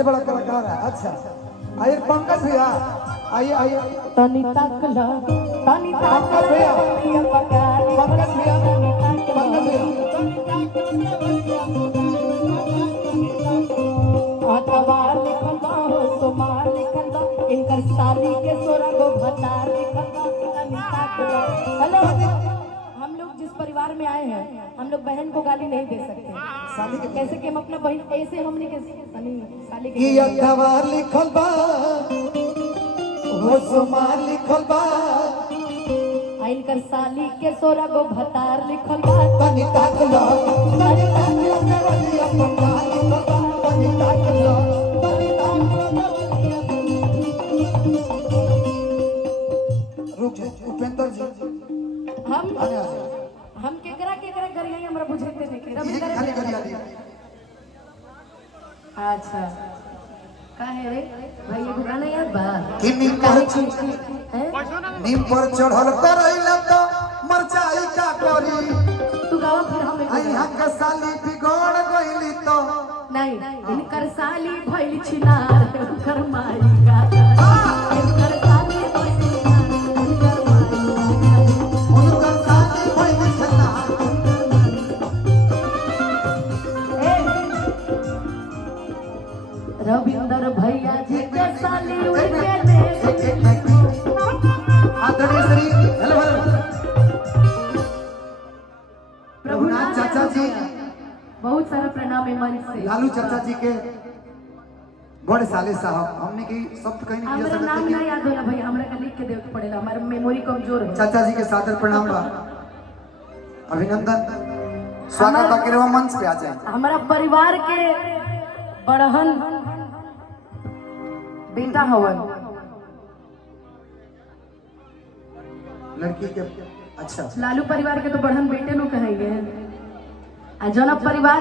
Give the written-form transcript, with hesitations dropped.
सबसे बड़ा कलाकार है। अच्छा आइए पंकज भैया, आइए आइए तनी ताकला तनी पंकज भैया, पंकज भैया, पंकज भैया अतवार लिखल बा हो सोमार लिखल बा इनकर साली के सोरा गो भतार लिखल बा तनी ताकला। हेलो, हम लोग जिस परिवार में आए हैं हम लोग बहन को गाली नहीं दे सकते। साली के कैसे कि हम अपना बहन ऐसे हमने के साली कि अतवार लिखल बा वो सोमार लिखल बा इनकर साली के सोरा गो भतार लिखल बा तनी ताकला तनी ताकला देवलिया पंगा लिखल बा तनी ताकला तनी ताकला। रुक जा उपेंद्र जी, हम आने आ जाओ। हम केकरा केकरा करिए हमरा बुझते नहीं के ये खाली करिया दी। अच्छा का है रे भाई, ये गाना याद बा कि नीम पर हैं नीम पर चढ़ल करैला तो मरचाई का करी तू गावा फिर हम आई हक साली बिगड़ गइली तो नहीं इनकर साली भइल छिनार कर माई गा इनकर साली भइल छिनार उनकर साली भइल छना। रविंदर भैया जी के साली उनके ले आदरणीय श्री हेलो हेलो प्रभुनाथ चाचा जी, बहुत सारा प्रणाम है मन से। लालू चाचा जी के बड़े साले साहब हमने की शब्द कहीं नहीं हमरा किया नाम सकते ना याद होला भैया, हमरा का लिख के देवे के पड़ेला, हमारा मेमोरी कमजोर है। चाचा जी के सादर प्रणाम बा, अभिनंदन, स्वागत है कि मंच पे आ जाए। हमारा परिवार के बड़हन बेटा हवन लड़की के अच्छा लालू परिवार के तो बड़हन बेटे नु कहेंगे, आ जौन परिवार